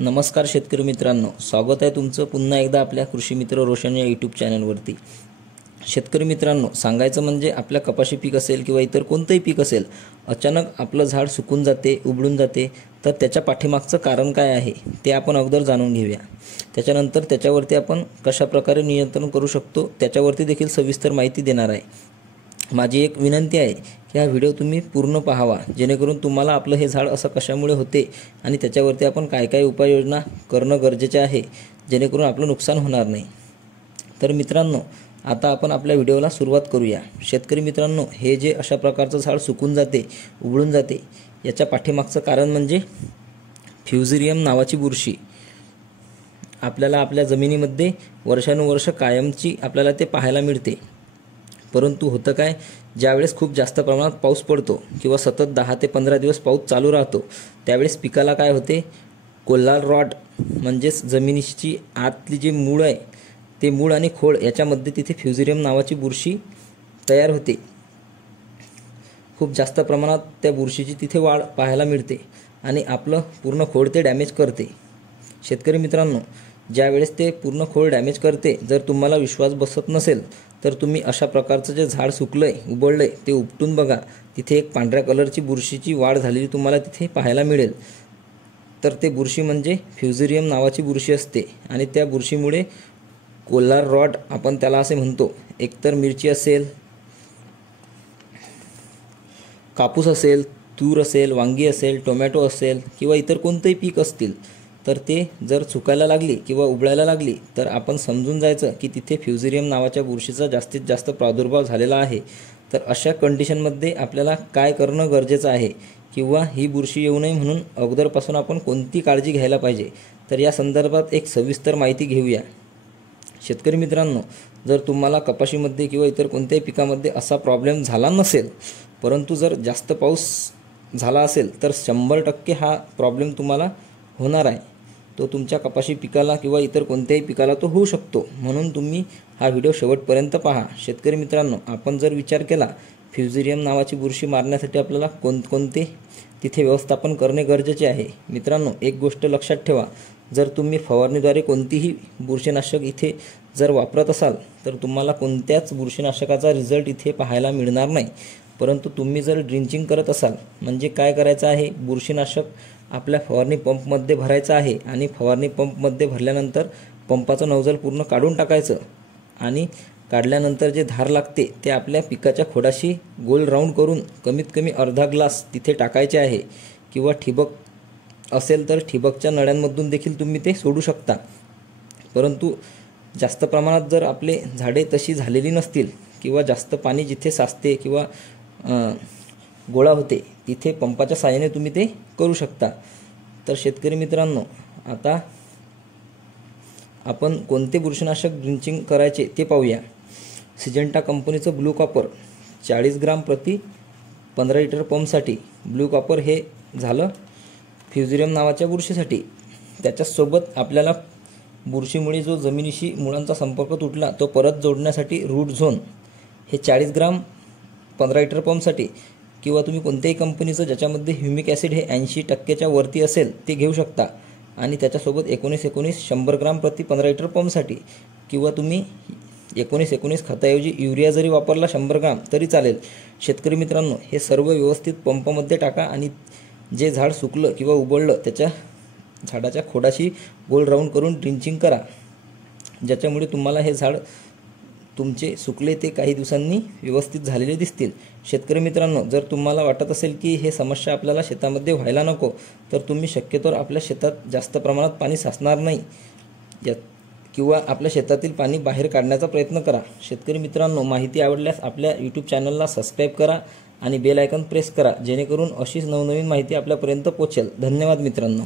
नमस्कार शेतकरी मित्रांनो, स्वागत आहे तुमचं पुन्हा एकदा आपल्या कृषी मित्र रोशन या यूट्यूब चॅनलवरती। शेतकरी मित्रांनो, सांगायचं म्हणजे आपल्या कपाशी पीक असेल किंवा इतर कोणतेही पीक असेल, अचानक आपलं झाड सुकून जाते, उबळून जाते, तर त्याच्या पाठीमागचं कारण काय आहे ते आपण अगोदर जाणून घेऊया। त्याच्यानंतर त्याच्यावरती आपण कशा प्रकारे नियंत्रण करू शकतो त्याच्यावरती देखील सविस्तर माहिती देणार आहे। माझी एक विनंती आहे की हा व्हिडिओ तुम्ही पूर्ण पाहावा, जेणेकरून तुम्हाला आपलं हे झाड असं कशामुळे होते आणि त्याच्यावरती आपण काय काय उपाययोजना करणं गरजेचे आहे, जेणेकरून आपलं नुकसान होणार नाही। तर मित्रांनो, आता आपण आपल्या व्हिडिओला सुरुवात करूया। शेतकरी मित्रांनो, हे जे अशा प्रकारचं झाड सुकून जाते, उबळून जाते, याच्या पाठीमागचं कारण म्हणजे फ्युझेरियम नावाची बुरशी। आपल्याला आपल्या जमिनीमध्ये वर्षानुवर्ष कायमची आपल्याला ते पाहायला मिळते। परंतु होतं काय, ज्यावेळेस खूप जास्त प्रमाणात पाऊस पडतो किंवा सतत 10 ते 15 दिवस पाऊस चालू राहतो, त्यावेळेस पिकाला काय होते, कोलार रॉड म्हणजेच जमिनीची आतली जी मूळ आहे ते मूळ आणि खोड याच्यामध्ये तिथे फ्युझेरियम नावाची बुरशी तयार होते। खूप जास्त प्रमाणात त्या बुरशीची तिथे वाढ पाहायला मिळते आणि आपलं पूर्ण खोड ते डॅमेज करते। शेतकरी मित्रांनो, ज्यावेळेस ते पूर्ण खोड डॅमेज करते, जर तुम्हाला विश्वास बसत नसेल तर तुम्ही अशा प्रकारचं जे झाड सुकलंय, उबळलंय, ते उपटून बघा। तिथे एक पांढऱ्या कलरची बुरशीची वाढ झालेली तुम्हाला तिथे पाहायला मिळेल। तर ते बुरशी म्हणजे फ्युझेरियम नावाची बुरशी असते आणि त्या बुरशीमुळे कोलार रॉड आपण त्याला असे म्हणतो। एकतर मिरची असेल, कापूस असेल, तूर असेल, वांगी असेल, टोमॅटो असेल किंवा इतर कोणतेही पीक असतील, तर ते जर सुकायला लागली किंवा उबळायला लागली तर आपण समजून जायचं की तिथे फ्युझेरियम नावाच्या बुरशीचा जास्तीत जास्त प्रादुर्भाव झालेला आहे। तर अशा कंडिशनमध्ये आपल्याला काय करणं गरजेचं आहे किंवा ही बुरशी येऊ नये म्हणून अगोदरपासून आपण कोणती काळजी घ्यायला पाहिजे, तर या संदर्भात एक सविस्तर माहिती घेऊया। शेतकरी मित्रांनो, जर तुम्हाला कपाशीमध्ये किंवा इतर कोणत्याही पिकामध्ये असा प्रॉब्लेम झाला नसेल, परंतु जर जास्त पाऊस झाला असेल तर 100% हा प्रॉब्लेम तुम्हाला होणार आहे। तो तुमच्या कपाशी पिकाला किंवा इतर कोणत्याही पिकाला तो होऊ शकतो, म्हणून तुम्ही हा व्हिडिओ शेवटपर्यंत पहा। शेतकरी मित्रांनो, आपण जर विचार केला फ्युझेरियम नावाची बुरशी मारण्यासाठी आपल्याला कोणते तिथे व्यवस्थापन करणे गरजेचे आहे। मित्रांनो, एक गोष्ट लक्षात ठेवा, जर तुम्ही फवारणीद्वारे कोणतीही बुरशीनाशक इथे जर वापरत असाल तर तुम्हाला कोणत्याच बुरशीनाशकाचा रिझल्ट इथे पाहायला मिळणार नाही। परंतु तुम्ही जर ड्रिंचिंग करत असाल, म्हणजे काय करायचं आहे, बुरशीनाशक आपल्या फवारणी पंपमध्ये भरायचं आहे आणि फवारणी पंपमध्ये भरल्यानंतर पंपाचं नोझल पूर्ण काढून टाकायचं आणि काढल्यानंतर जे धार लागते ते आपल्या पिकाच्या खोडाशी गोल राऊंड करून कमीत कमी अर्धा ग्लास तिथे टाकायचे आहे। किंवा ठिबक असेल तर ठिबकच्या नळ्यांमधून देखील तुम्ही ते सोडू शकता। परंतु जास्त प्रमाणात जर आपले झाडे तशी झालेली नसतील किंवा जास्त पाणी जिथे साचते किंवा गोळा होते, तिथे पंपाच्या साहाय्याने तुम्ही ते करू शकता। तर शेतकरी मित्रांनो, आता आपण कोणते बुरशीनाशक ड्रिंचिंग करायचे ते पाहूया। सिजेंटा कंपनीचं ब्लू कॉपर 40 ग्राम प्रति 15 लिटर पंपसाठी। ब्लू कॉपर हे झालं फ्युझेरियम नावाच्या बुरशीसाठी। त्याच्यासोबत आपल्याला बुरशीमुळे जो जमिनीशी मुळांचा संपर्क तुटला तो परत जोडण्यासाठी रूट झोन हे 40 ग्राम 15 लिटर पंपसाठी, किंवा तुम्ही कोणत्याही कंपनीचं ज्याच्यामध्ये ह्युमिक ॲसिड हे 80% वरती असेल ते घेऊ शकता। आणि त्याच्यासोबत 19-19 100 ग्राम प्रति 15 लिटर पंपसाठी, किंवा तुम्ही 19-19 खताऐवजी युरिया जरी वापरला 100 ग्राम तरी चालेल। शेतकरी मित्रांनो, हे सर्व व्यवस्थित पंपामध्ये टाका आणि जे झाड सुकलं किंवा उबळलं त्याच्या झाडाच्या खोडाशी गोल राऊंड करून ड्रिंचिंग करा, ज्याच्यामुळे तुम्हाला हे झाड तुमचे सुकले ते काही दिवसांनी व्यवस्थित झालेले दिसतील। शेतकरी मित्रांनो, जर तुम्हाला वाटत असेल की हे समस्या आपल्याला शेतामध्ये व्हायला नको, तर तुम्ही शक्यतोवर आपल्या शेतात जास्त प्रमाणात पाणी साचणार नाही किंवा आपल्या शेतातील पाणी बाहेर काढण्याचा प्रयत्न करा। शेतकरी मित्रांनो, माहिती आवडल्यास आपल्या यूट्यूब चॅनलला सबस्क्राईब करा आणि बेल आयकॉन प्रेस करा, जेणेकरून अशीच नवनवीन माहिती आपल्यापर्यंत पोहोचेल। धन्यवाद मित्रांनो।